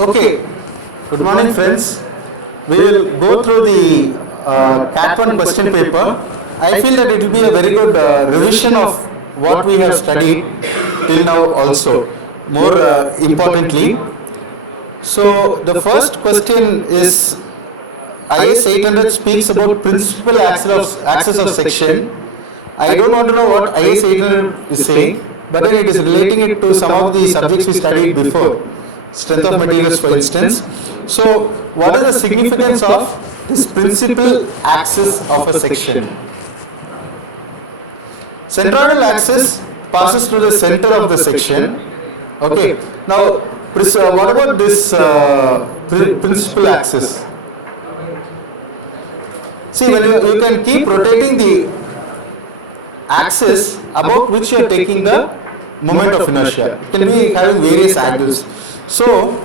Okay, good morning friends. We will go through the CAT 1 question paper. I feel that it will be a very good revision of what we have studied till now also. More importantly, so the first question is IS 800 speaks about principal axis of section. I don't want to know what IS 800 is saying, but then it is relating it to some of the subjects we studied before. Strength of materials, for instance. So, what is the significance of this principal axis of a section? Centroidal axis passes through the center of the section. Okay. Now, what about this principal axis? See, when you can keep rotating the axis about which you are taking the moment of inertia. It can be having various angles. So,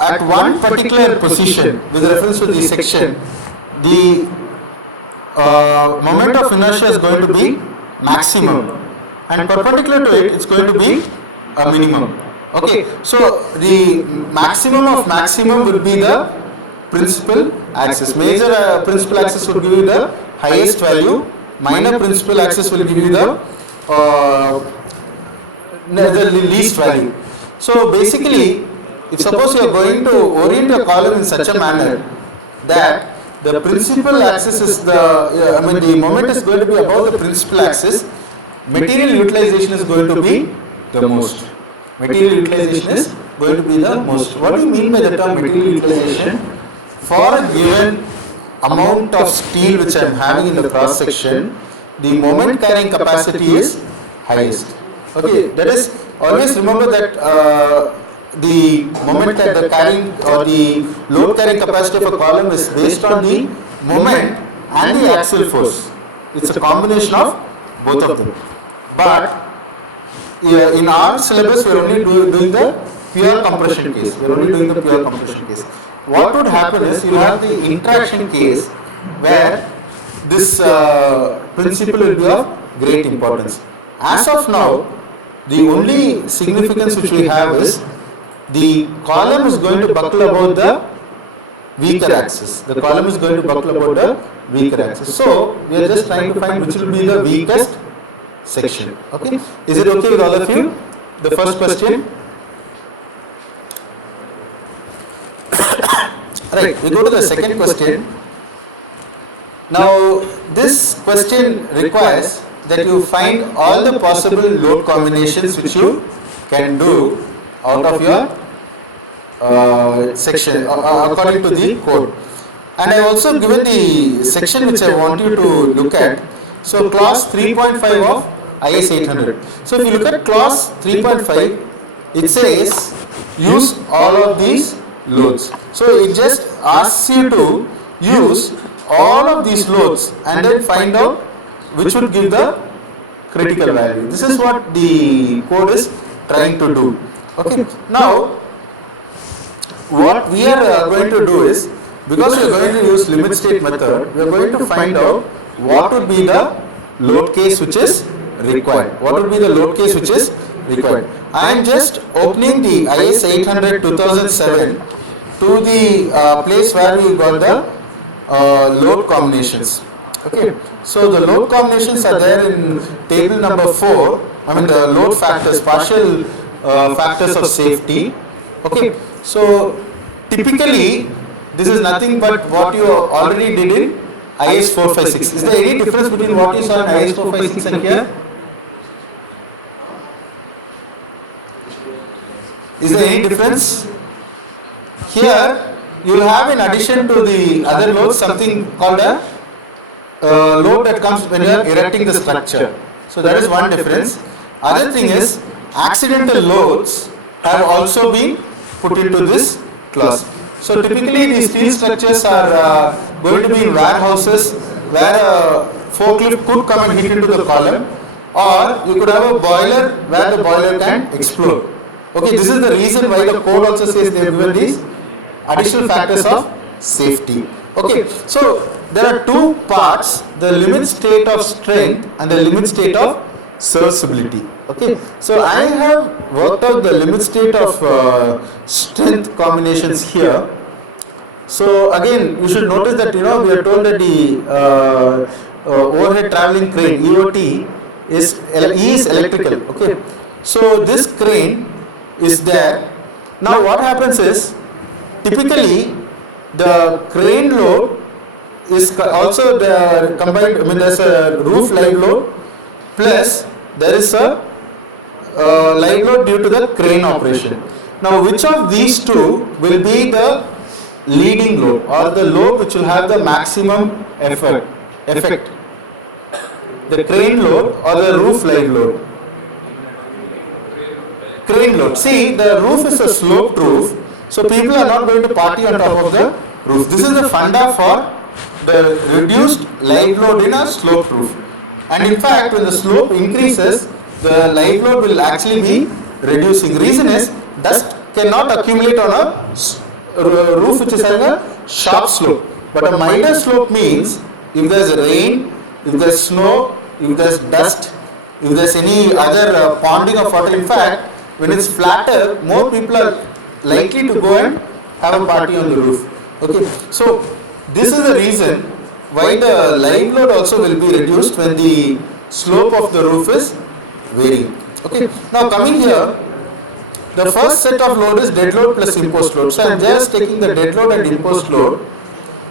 at one particular position with reference to the section, the moment of inertia is going to be maximum, and perpendicular to it, it's going to be a minimum. Okay, so the maximum of maximum would be the principal axis. Major principal axis would give you the highest value. Minor principal axis will give you the least value. So basically, if suppose you are going to orient your column in such a manner that the principal axis is the moment is going to be above the principal axis, material utilization is going to be the most. Material utilization is going to be the most. What do you mean by the term material utilization? For a given amount of steel which I am having in the cross section, the moment carrying capacity is highest. Okay, that is, always remember that the moment that the carrying or the load carrying capacity of a column is based on the moment and the axial force. It's a combination of both of them. But in our syllabus, we are only doing the pure compression case. We are only doing the pure compression case. What would happen is you have the interaction case where this principle will be of great importance. As of now, the only significance which we have is the column is going to buckle about the weaker axis. The column is going to buckle about the weaker axis. So, we are just trying to find which will be the weakest section. Okay? Is it okay with all of you? The first question. Right, we go to the second question. Now, this question requires that you find all the possible load combinations which you can do out of your section according to the code. And I have also given the section which I want you to look at. So, clause 3.5 of IS 800. So, if you look at clause 3.5, it says use all of these loads. So, it just asks you to use all of these loads and then find out which would give the critical value. This is what the code is trying to do. Okay. Now, what we are going to do is, because we are going to use limit state method, we are going to find out what would be the load case which is required. What would be the load case which is required. I am just opening the IS 800 2007 to the place where we got the load combinations. Okay, so the load combinations are there in table number 4. I mean the load factors, partial factors of safety. Okay, so typically this is nothing but what you already did in IS 456. Is there any difference between what you saw in IS 456 and here? Is there any difference? Here you will have, in addition to the other loads, something called a load that comes when you are erecting the structure. So that is one difference. Other thing is, accidental loads have also been put into this clause. So typically these steel structures are going to be in warehouses where a forklift could come and hit into the column, or you could have a boiler where the boiler can explode. Okay, this is the reason why the code also says they have given these additional factors of safety. Okay, so there are two parts, the limit state of strength and the limit state of serviceability. Okay, so I have worked out the limit state of strength combinations here. So again, you should notice that we are told that the overhead traveling crane (EOT) is electrical. Okay, so this crane is there. Now what happens is, typically the crane load is also the combined. I mean, there's a roof live load plus there is a live load due to the crane operation. Now, which of these two will be the leading load or the load which will have the maximum effect? The crane load or the roof live load? Crane load. See, the roof is a sloped roof, so people are not going to party on top of the roof. This is the funda for the reduced live load in a sloped roof. And in fact, when the slope increases, the live load will actually be reducing. Reason is, dust cannot accumulate on a roof which is having a sharp slope. But a milder slope means, if there is rain, if there is snow, if there is dust, if there is any other ponding of water, in fact, when it is flatter, more people are likely to go and have a party on the roof. Okay, so this is the reason why the live load also will be reduced when the slope of the roof is varying. Okay, now coming here, the first set of load is dead load plus imposed load. So I am just taking the dead load and imposed load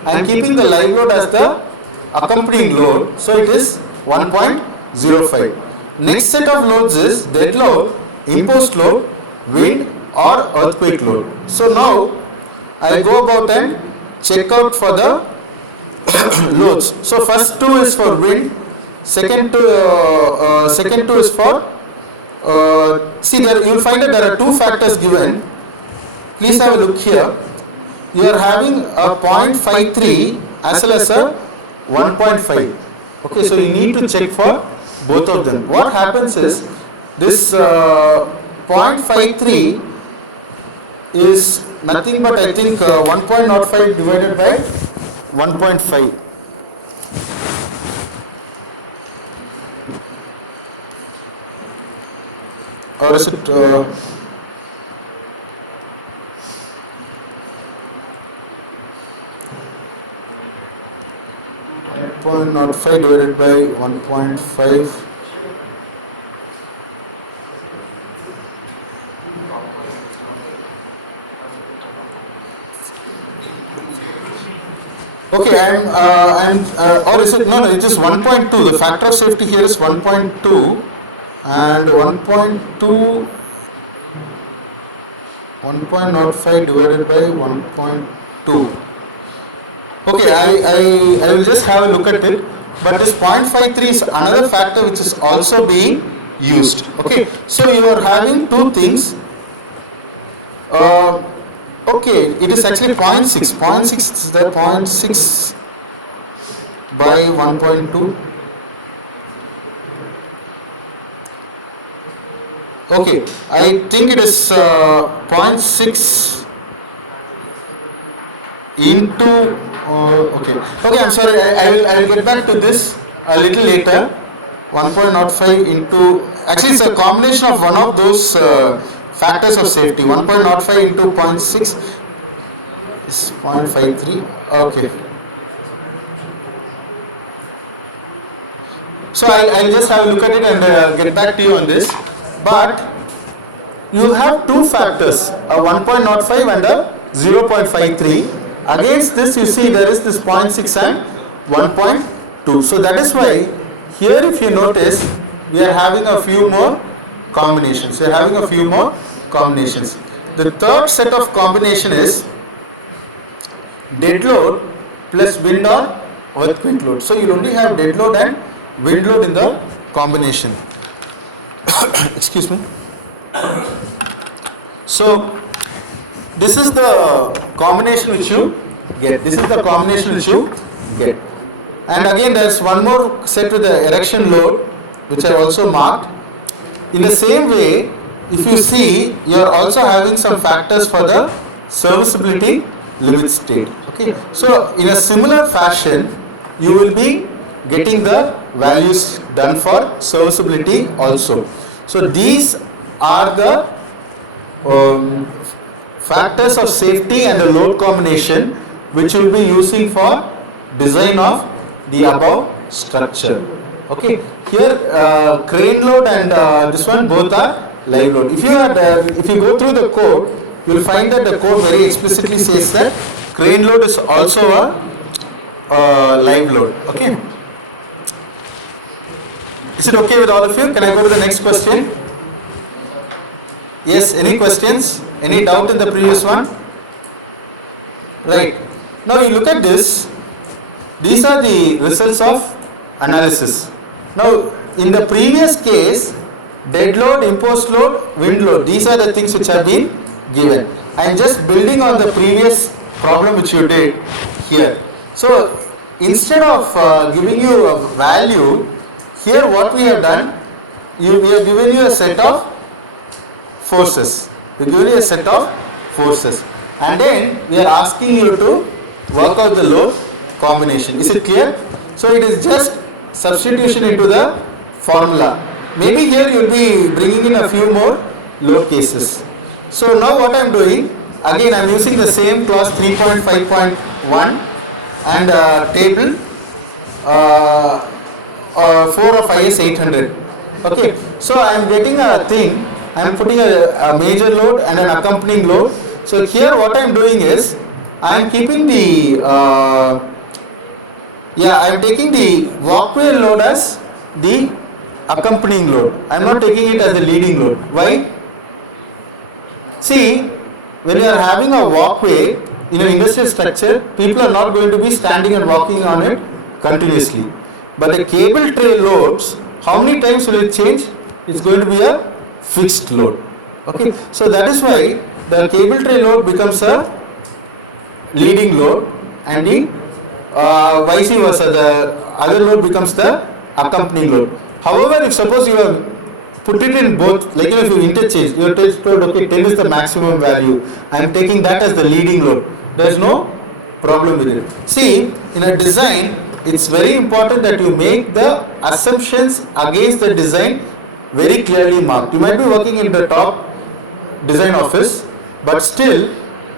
and keeping the live load as the accompanying load. So it is 1.05. Next set of loads is dead load, imposed load, wind or earthquake load. So now I go about and check out for the loads. So first two is for wind, second two is for see, there you will find that there are two factors given. Please have a look here. You are having a 0.53 as well as a 1.5. Okay, so you need to check for both of them. What happens is, this 0.53 is nothing but I think 1.05 divided by 1.5. Or is it 1.05 divided by 1.5? Okay, or is it, no, it is 1.2. The factor of safety here is 1.2 and 1.05 divided by 1.2. Okay, I will just have a look at it, but this 0.53 is another factor which is also being used. Okay, so you are having two things. Okay, it is actually 0.6. 0.6 is the 0.6 by 1.2. Okay, I think it is 0.6 into. Okay, I'm sorry. I will get back to this a little later. 1.05 into. Actually, it's a combination of one of those factors of safety. 1.05 into 0.6 is 0.53. Okay. So I'll just have a look at it and get back to you on this. But you have two factors, a 1.05 and a 0.53. Against this, you see there is this 0.6 and 1.2. So that is why here, if you notice, we are having a few more combinations. The third set of combination is dead load plus wind or earthquake load. So you only have dead load and wind load in the combination. Excuse me. So this is the combination which you get. And again, there is one more set with the erection load, which I also marked. In the same way, if you see, you are also having some factors for the serviceability limit state. Okay. So in a similar fashion, you will be getting the values done for serviceability also. So these are the factors of safety and the load combination which we will be using for design of the above structure. Okay, here crane load and this one both are live load. If you go through the code, you will find that the code very explicitly says that crane load is also a live load. Okay. Is it okay with all of you? Can I go to the next question? Yes, any questions? Any doubt in the previous one? Right. Now you look at this. These are the results of analysis. Now in the previous case, dead load, imposed load, wind load, these are the things which have been given. I am just building on the previous problem which you did here. So instead of giving you a value, here what we have done, we have given you a set of forces. We give you a set of forces, and then we are asking you to work out the load combination. Is it clear? So it is just substitution into the formula. Maybe here you will be bringing in a few more load cases. So now what I am doing, again I am using the same clause 3.5.1 and table 4 of IS 800. Okay, so I am getting a thing. I am putting a major load and an accompanying load. So here what I am doing is, I am keeping the, I am taking the walkway load as the accompanying load. I am not taking it as the leading load. Why? See, when you are having a walkway in an industrial structure, people are not going to be standing and walking on it continuously. But the cable tray loads, how many times will it change? It's going to be a fixed load. Okay, so that is why the cable tray load becomes a leading load, and the vice versa, the other load becomes the accompanying load. However, if suppose you have put it in both, like if you interchange, you have told okay, 10 is the maximum value, I am taking that as the leading load, there is no problem with it. See, in a design, it's very important that you make the assumptions against the design very clearly marked. You might be working in the top design office, but still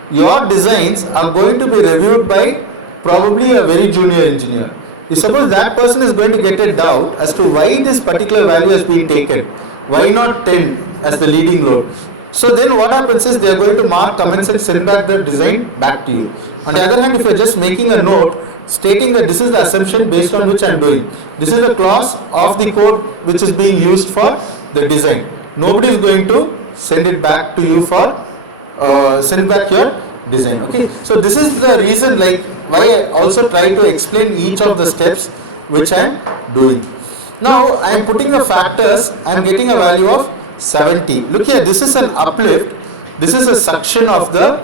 your designs are going to be reviewed by probably a very junior engineer. If suppose that person is going to get a doubt as to why this particular value has been taken, why not 10 as the leading load? So then what happens is they are going to mark comments and send back the design back to you. On the other hand, if you are just making a note stating that this is the assumption based on which I am doing, this is the clause of the code which is being used for the design, nobody is going to send it back to you for send back your design. Okay, so this is the reason like why I also try to explain each of the steps which I am doing. Now I am putting the factors, I am getting a value of 70. Look here, this is an uplift, this is a suction of the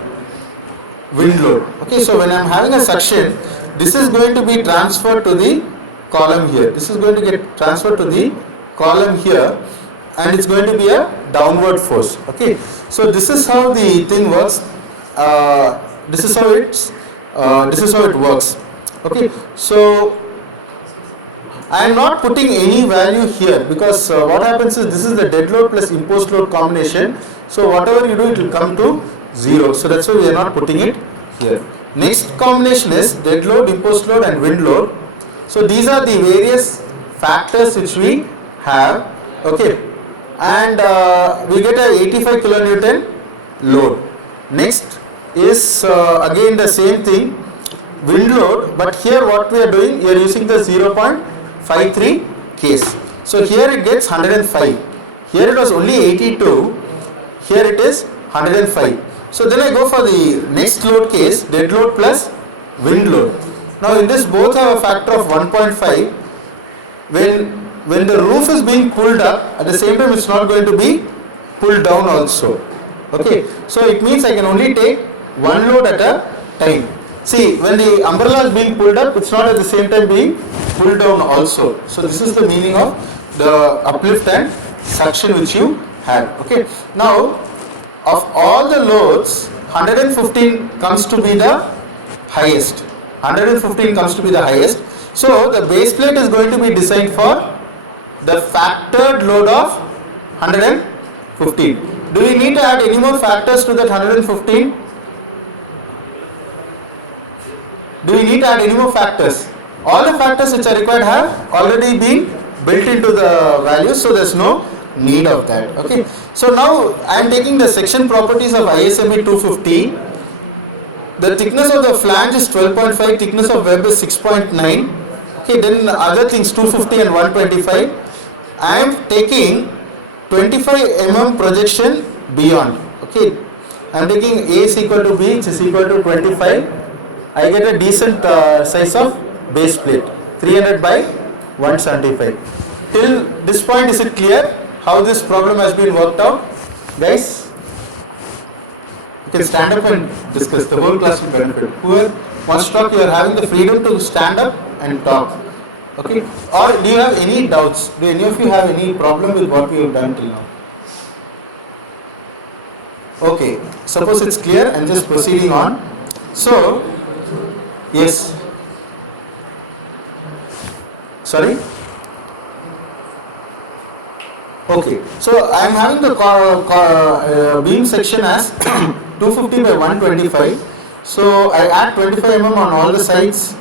wind load. Okay, so when I am having a suction, this is going to be transferred to the column here. This is going to get transferred to the column here, and it's going to be a downward force. Okay, so this is how the thing works. This is how it works. Okay, so I am not putting any value here because what happens is this is the dead load plus imposed load combination. So whatever you do, it will come to 0. So that's why we are not putting it here. Next combination is dead load, imposed load and wind load. So these are the various factors which we have. Okay, and we get a 85 kilonewton load. Next is again the same thing, wind load, but here what we are doing, we are using the 0.53 case. So here it gets 105. Here it was only 82. Here it is 105. So then I go for the next load case, dead load plus wind load. Now in this both have a factor of 1.5. When the roof is being pulled up, at the same time it's not going to be pulled down also. Okay, so it means I can only take one load at a time. See, when the umbrella is being pulled up, it's not at the same time being pulled down also. So this is the meaning of the uplift and suction which you had. Okay, now of all the loads, 115 comes to be the highest. 115 comes to be the highest. So the base plate is going to be designed for the factored load of 115. Do we need to add any more factors to that 115? Do we need to add any more factors? All the factors which are required have already been built into the values, so there's no need of that. Okay. So now I am taking the section properties of ISME 250. The thickness of the flange is 12.5, thickness of web is 6.9. Okay, then other things 250 and 125. I am taking 25 mm projection beyond. Okay, I am taking A is equal to B, which is equal to 25. I get a decent size of base plate, 300 by 175. Till this point, is it clear how this problem has been worked out, guys? You can stand up and discuss. The whole class will benefit. Whoever wants to talk, you are having the freedom to stand up and talk. Okay? Or do you have any doubts? Do any of you have any problem with what we have done till now? Okay. Suppose it's clear and just proceeding on. So, yes. Sorry? Okay. So, I am having the beam section as 250 by 125. So, I add 25 mm on all the sides,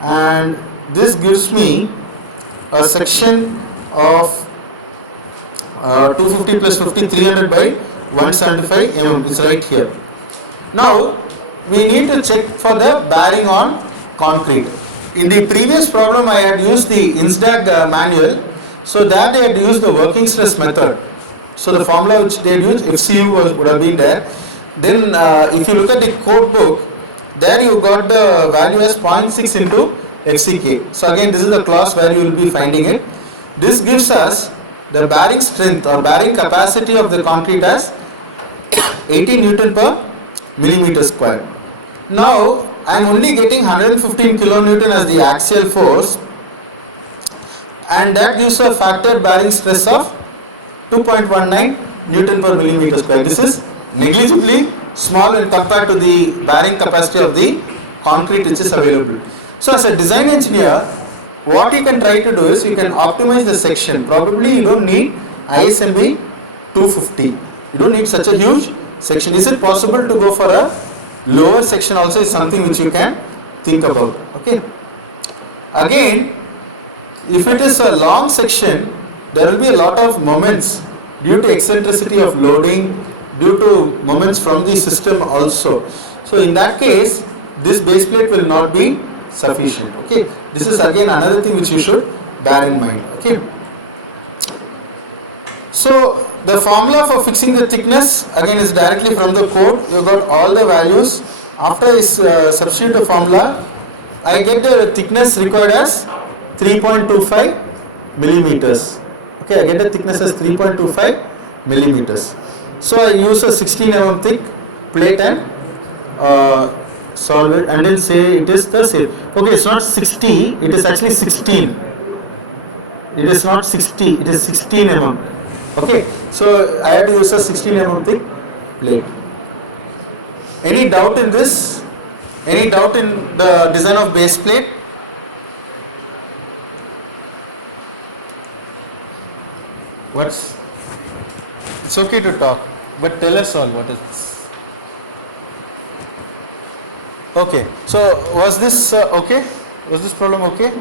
and this gives me a section of 250 plus 50, 300 by 175 mm. It's right here. Now, we need to check for the bearing on concrete. In the previous problem, I had used the INSDAG manual. So there they had used the working stress method. So the formula which they had used, FCU would have been there. Then if you look at the code book, there you got the value as 0.6 into FCK. So again, this is the clause where you will be finding it. This gives us the bearing strength or bearing capacity of the concrete as 80 Newton per millimeter square. Now I am only getting 115 kilonewton as the axial force, and that gives a factored bearing stress of 2.19 Newton per millimeter square. This is negligibly small when compared to the bearing capacity of the concrete which is available. So as a design engineer, what you can try to do is you can optimize the section. Probably you don't need ISMB 250. You don't need such a huge section. Is it possible to go for a lower section also is something which you can think about. Okay. Again, if it is a long section, there will be a lot of moments due to eccentricity of loading, due to moments from the system also. So in that case, this base plate will not be sufficient. Okay. This is again another thing which you should bear in mind. Okay. So the formula for fixing the thickness again is directly from the code. You got all the values. After I substitute the formula, I get the thickness required as 3.25 millimeters. Okay, I get the thickness as 3.25 millimeters. So I use a 16 mm thick plate and solve it, and then say it is the same. Okay, it's not 60, it is actually 16. It is not 60, it is 16 mm. Okay, so I had to use a 16 mm thick plate. Any doubt in this? Any doubt in the design of base plate? It's okay to talk, but tell us all what is this. Okay, so was this okay? Was this problem okay?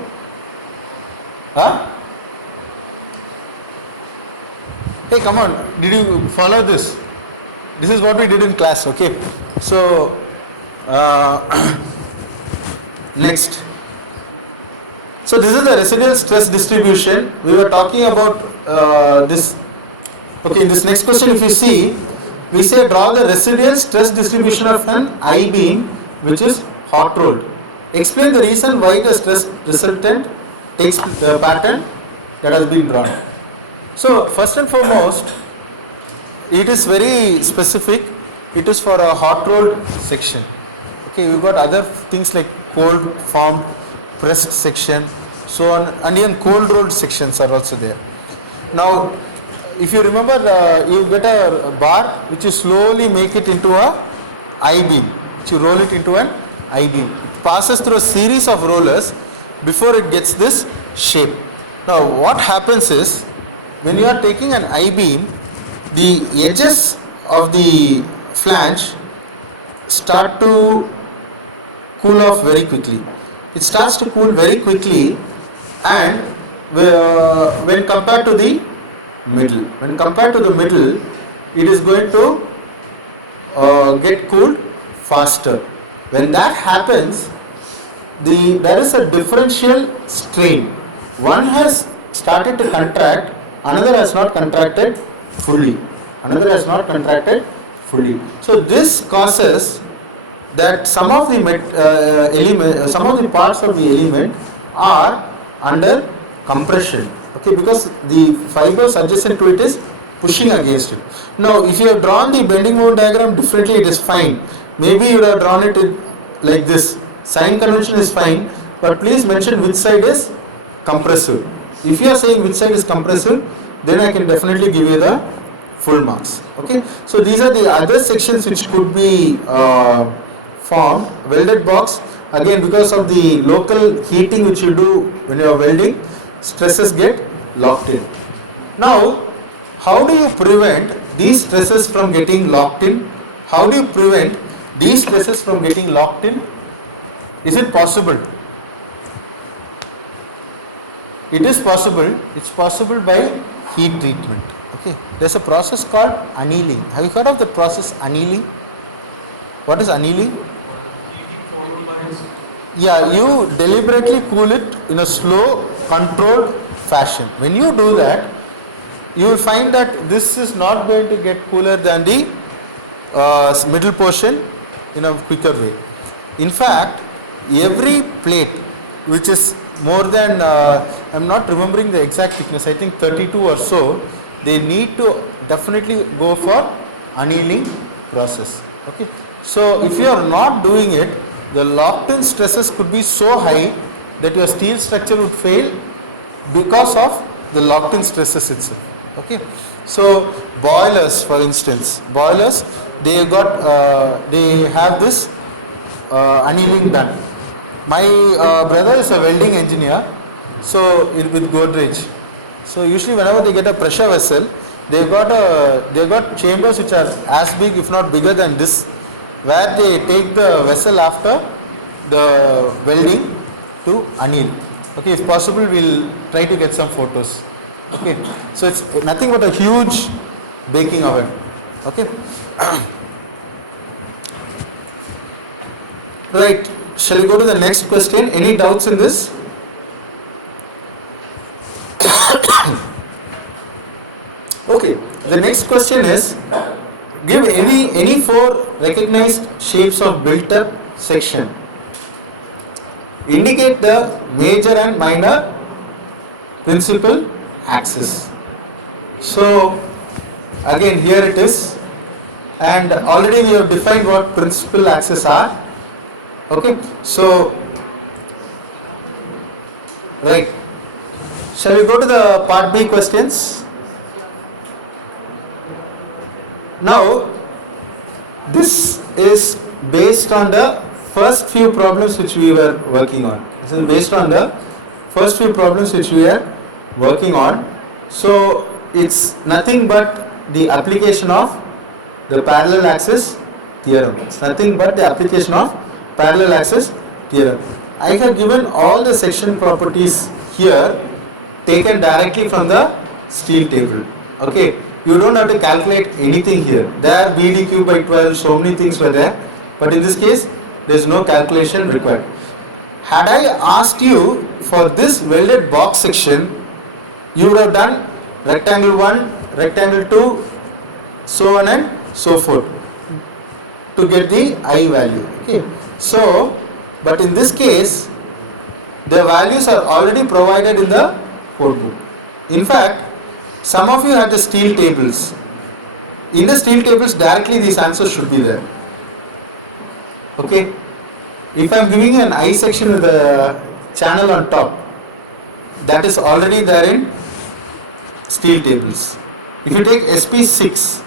Huh? Hey, come on, did you follow this? This is what we did in class, okay? So, next. So this is the residual stress distribution. We were talking about this. Okay, in this next question, if you see, we say draw the residual stress distribution of an I-beam which is hot rolled. Explain the reason why the stress resultant takes the pattern that has been drawn. So first and foremost, it is very specific. It is for a hot rolled section. Okay, we've got other things like cold formed, pressed section, so on, and even cold rolled sections are also there. Now, if you remember, you get a bar which you slowly make it into a I-beam. You roll it into an I-beam. It passes through a series of rollers. before it gets this shape. Now what happens is, when you are taking an I-beam, the edges of the flange start to cool off very quickly. It starts to cool very quickly, and when compared to the middle, it is going to get cooled faster. When that happens, there is a differential strain. One has started to contract, another has not contracted fully. So this causes that some of the parts of the element are under compression. Okay, because the fibers adjacent to it is pushing against it. Now, if you have drawn the bending moment diagram differently, it is fine. Maybe you would have drawn it like this. Sign convention is fine, but please mention which side is compressive. If you are saying which side is compressive, then I can definitely give you the full marks. Okay, so these are the other sections which could be formed. Welded box, again, because of the local heating which you do when you are welding, stresses get locked in. Now, how do you prevent these stresses from getting locked in? Is it possible? It is possible. It's possible by heat treatment. Okay. There's a process called annealing. Have you heard of the process annealing? What is annealing? Yeah, you deliberately cool it in a slow, controlled fashion. When you do that, you will find that this is not going to get cooler than the middle portion in a quicker way. In fact, every plate which is more than, I'm not remembering the exact thickness, I think 32 or so, they need to definitely go for annealing process. Okay. So if you are not doing it, the locked in stresses could be so high that your steel structure would fail because of the locked in stresses itself. Okay. So boilers, for instance, they have this annealing done. My brother is a welding engineer, so with Godrej. So usually whenever they get a pressure vessel, they got chambers which are as big, if not bigger than this, where they take the vessel after the welding to anneal. Okay, if possible, we'll try to get some photos. Okay, so it's nothing but a huge baking oven. Okay. Right. Shall we go to the next question? Any doubts in this? Okay. The next question is, give any four recognized shapes of built-up section. Indicate the major and minor principal axis. So again, here it is, and already we have defined what principal axes are. Okay, so right, shall we go to the part B questions? Now, this is based on the first few problems which we were working on. This is based on the first few problems which we are working on. So it's nothing but the application of the parallel axis theorem. It's nothing but the application of parallel axis theorem. I have given all the section properties here taken directly from the steel table. Okay, you don't have to calculate anything here. There BD cube by 12, so many things were there, but in this case there is no calculation required. Had I asked you for this welded box section, you would have done rectangle 1, rectangle 2, so on and so forth to get the I value. Okay. So, but in this case, the values are already provided in the code book. In fact, some of you have the steel tables. In the steel tables, directly these answers should be there. Okay. If I am giving an I section with a channel on top, that is already there in steel tables. If you take SP6,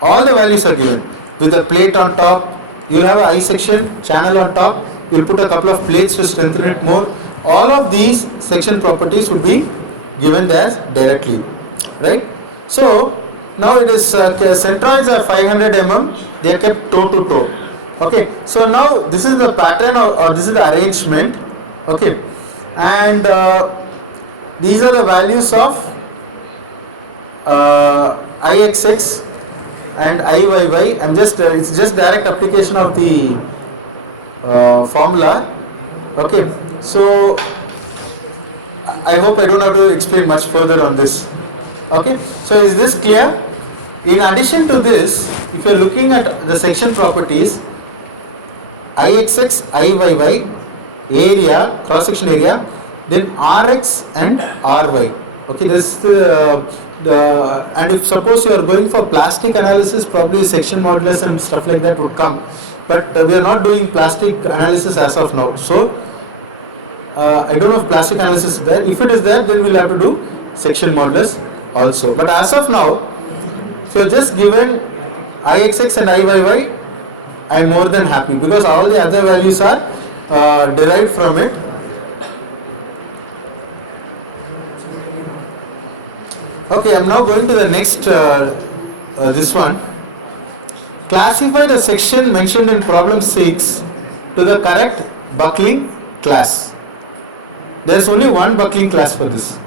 all the values are given with a plate on top. You will have an I section, channel on top. You will put a couple of plates to strengthen it more. all of these section properties would be given as directly, right? So now it is centroids are 500 mm, they are kept toe to toe. Okay, so now this is the pattern or this is the arrangement. Okay, and these are the values of IXX and IYY. I'm just it's just direct application of the formula. Okay, so I hope I don't have to explain much further on this. Okay, so is this clear? In addition to this, if you are looking at the section properties, IXX, IYY, area, cross section area, then RX and RY. Okay, this and if suppose you are going for plastic analysis, probably section modulus and stuff like that would come. But we are not doing plastic analysis as of now. So I don't know if plastic analysis is there. If it is there, then we'll have to do section modulus also. But as of now, so just given IXX and IYY, I am more than happy because all the other values are derived from it. Okay, I am now going to the next this one. Classify the section mentioned in problem 6 to the correct buckling class. There is only one buckling class for this.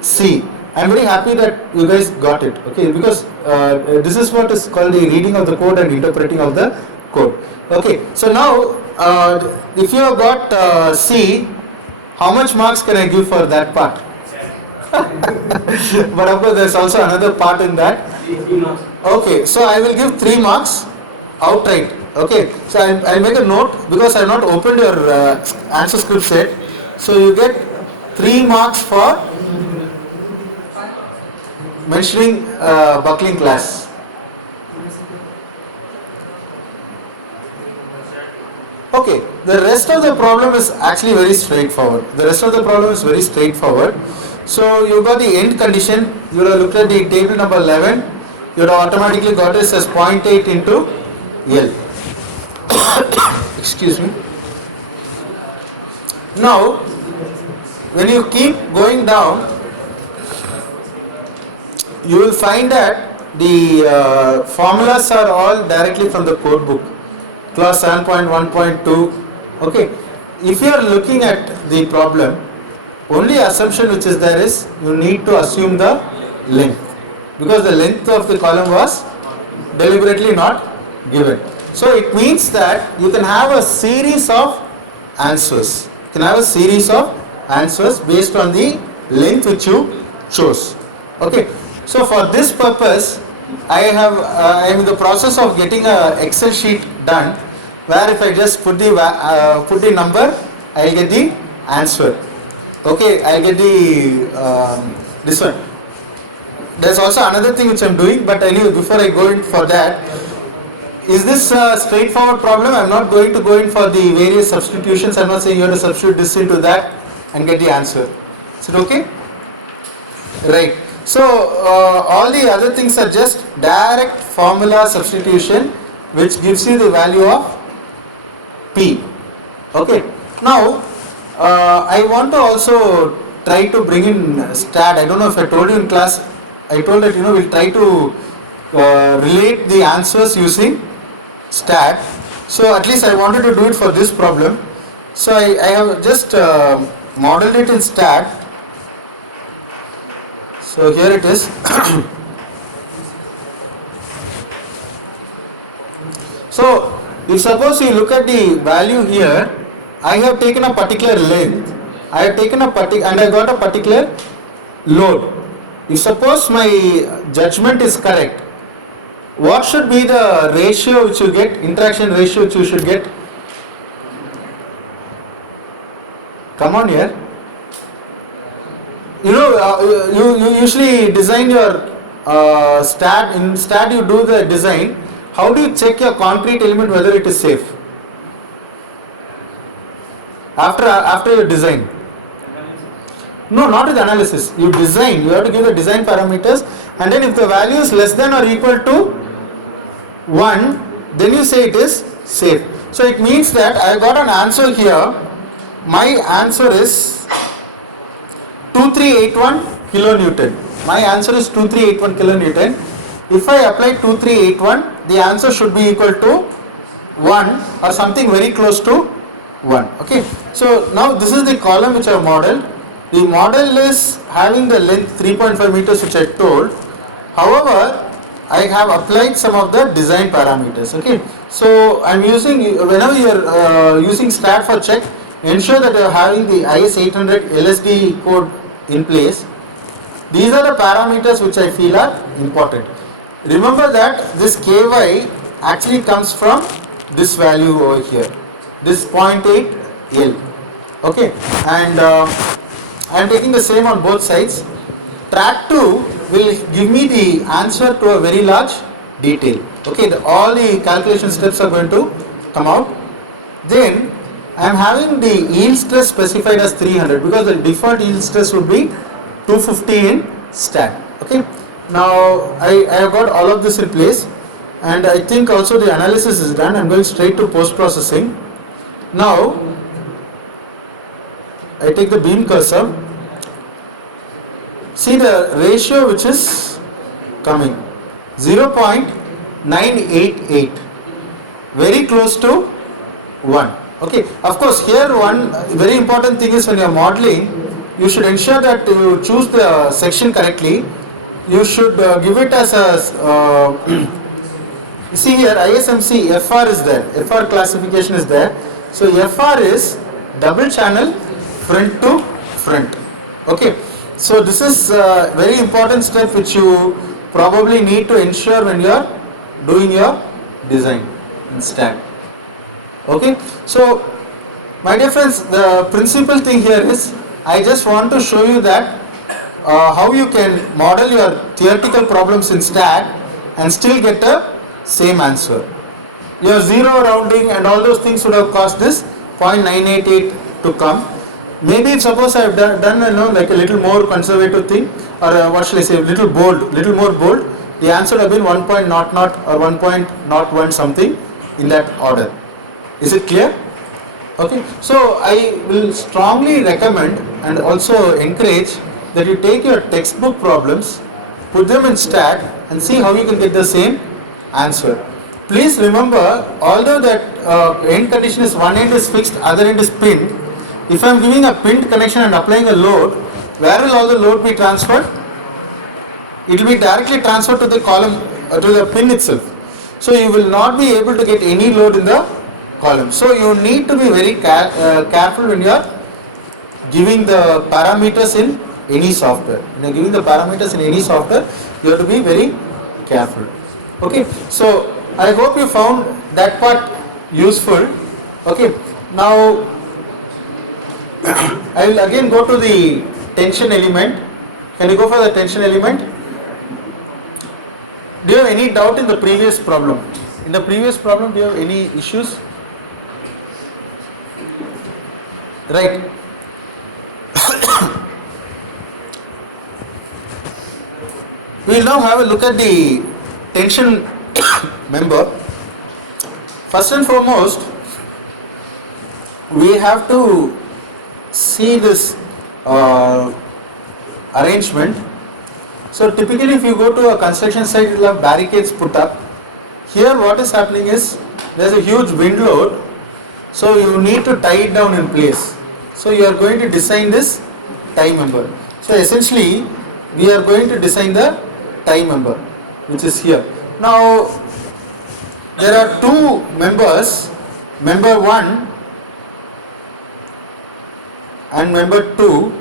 C. I am very happy that you guys got it. Okay, because this is what is called the reading of the code and interpreting of the code. Okay, so now if you have got C, how much marks can I give for that part? But of course there is also another part in that. Okay, so I will give 3 marks outright. Okay, so I'll make a note because I have not opened your answer script yet. So you get 3 marks for mentioning buckling class. Okay, the rest of the problem is actually very straightforward. So you got the end condition, you have looked at the table number 11, you have automatically got this as 0.8 into L. Excuse me. Now, when you keep going down, you will find that the formulas are all directly from the code book, class 7.1.2. Okay, if you are looking at the problem, only assumption which is there is you need to assume the length, because the length of the column was deliberately not given. So it means that you can have a series of answers. Based on the length which you chose. Okay. So for this purpose, I am in the process of getting a Excel sheet done, where if I just put the number, I will get the answer. Okay, I will get the this one. There is also another thing which I am doing, but anyway, before I go in for that, is this a straightforward problem? I am not going to go in for the various substitutions. I am not saying you have to substitute this into that and get the answer. Is it okay? Right. So all the other things are just direct formula substitution, which gives you the value of P. Okay. Now I want to also try to bring in stat. I don't know if I told you in class. I told that we'll try to relate the answers using stat. So at least I wanted to do it for this problem. So I have just modeled it in stat. So here it is. So if suppose you look at the value here, I have taken a particular length, I have taken a and I got a particular load. If suppose my judgment is correct, what should be the ratio which you get, interaction ratio which you should get? Come on here. You usually design your stat. In stat you do the design. How do you check your concrete element whether it is safe? After you design. No, not with analysis. You design. You have to give the design parameters, and then if the value is less than or equal to 1, then you say it is safe. So it means that I got an answer here, my answer is 2381 kilonewton. My answer is 2381 kilonewton. If I apply 2381, the answer should be equal to 1 or something very close to 1. Okay. So now this is the column which I have modeled. The model is having the length 3.5 meters which I told. However, I have applied some of the design parameters. Okay. So I am using, whenever you are using STAT for check, ensure that you are having the IS 800 LSD code in place. These are the parameters which I feel are important. Remember that this KY actually comes from this value over here, this 0.8 L. Okay, and I am taking the same on both sides. Track 2 will give me the answer to a very large detail. Okay, all the calculation steps are going to come out. Then I am having the yield stress specified as 300 because the default yield stress would be 250 in STAT. Okay, now I have got all of this in place, and I think also the analysis is done. I am going straight to post processing. Now I take the beam cursor. See the ratio which is coming 0.988, very close to 1. Okay, of course here one very important thing is when you are modeling, you should ensure that you choose the section correctly. You should give it as a you see here ISMC FR is there, FR classification is there. So FR is double channel front to front. Okay, so this is a very important step which you probably need to ensure when you are doing your design in STAT. Okay, so my dear friends, the principal thing here is I just want to show you that how you can model your theoretical problems in STAT and still get a same answer. Your zero rounding and all those things would have cost this 0.988 to come. Maybe if suppose I have done like a little more conservative thing, or what shall I say, little more bold, the answer would have been 1.00 or 1.01 something in that order. Is it clear? Okay, so I will strongly recommend and also encourage that you take your textbook problems, put them in STAT and see how you can get the same answer. Please remember, although that end condition is one end is fixed, other end is pinned, if I am giving a pinned connection and applying a load, where will all the load be transferred? It will be directly transferred to the column, to the pin itself. So you will not be able to get any load in the column. So you need to be very careful when you are giving the parameters in any software. When you are giving the parameters in any software, you have to be very careful. Okay, so I hope you found that part useful. Okay, now I will again go to the tension element. Can you go for the tension element? Do you have any doubt in the previous problem? In the previous problem, do you have any issues? Right. We will now have a look at the tension member. First and foremost, we have to see this arrangement. So typically if you go to a construction site, you will have barricades put up. Here what is happening is there is a huge wind load, so you need to tie it down in place. So you are going to design this tie member. So essentially we are going to design the tie member which is here. Now there are two members, member 1 and member 2.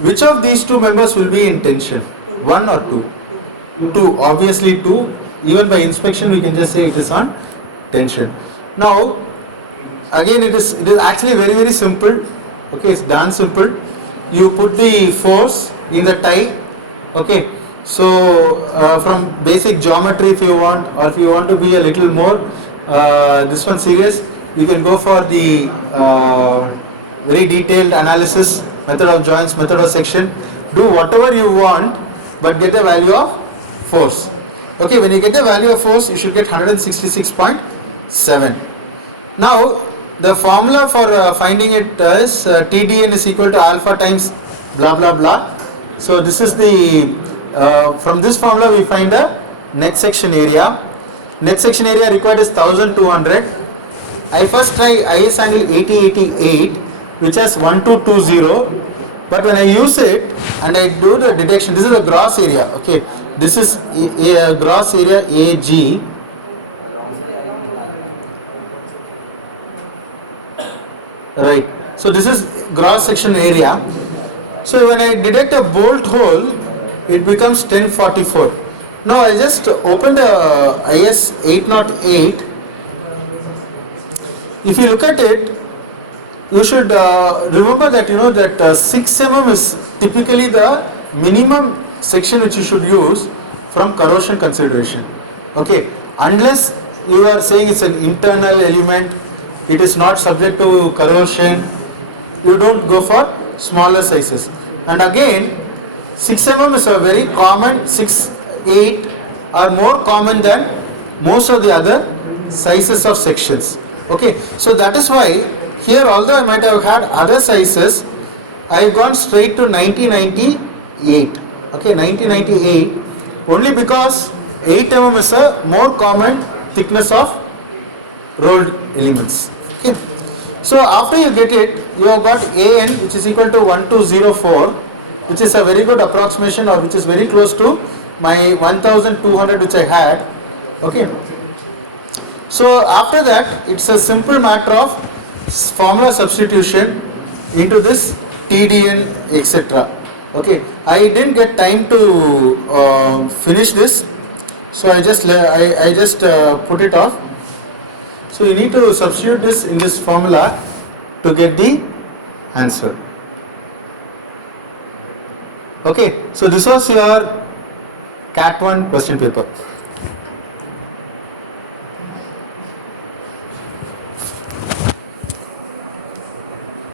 Which of these two members will be in tension? 1 or 2? 2, obviously 2. Even by inspection we can just say it is on tension. Now again it is actually very simple. Okay, it's damn simple. You put the force in the tie. Okay, so from basic geometry if you want, or if you want to be a little more this one serious, you can go for the very detailed analysis, method of joints, method of section. Do whatever you want, but get a value of force. Okay, when you get the value of force, you should get 166.7. Now the formula for finding it is TDN is equal to alpha times blah blah blah. So this is the from this formula we find the net section area. Net section area required is 1200. I first try IS angle 8088 which has 1220, but when I use it and I do the detection, this is the gross area. Okay, this is a gross area AG. Right. So this is gross section area. So when I detect a bolt hole, it becomes 1044. Now I just open the IS 808. If you look at it, you should remember that that 6 mm is typically the minimum section which you should use from corrosion consideration. Okay, unless you are saying it's an internal element, it is not subject to corrosion, you don't go for smaller sizes. And again, 6 mm is a very common, 6, 8 are more common than most of the other sizes of sections. Okay, so that is why here, although I might have had other sizes, I have gone straight to 1998. Okay, 1998 only because 8 mm is a more common thickness of rolled elements. Okay, so after you get it, you have got AN which is equal to 1204, which is a very good approximation, or which is very close to my 1200 which I had. Okay, so after that it's a simple matter of formula substitution into this TDN etc. Okay, I didn't get time to finish this, so I just put it off. So you need to substitute this in this formula to get the answer. Okay, so this was your Cat 1 question paper.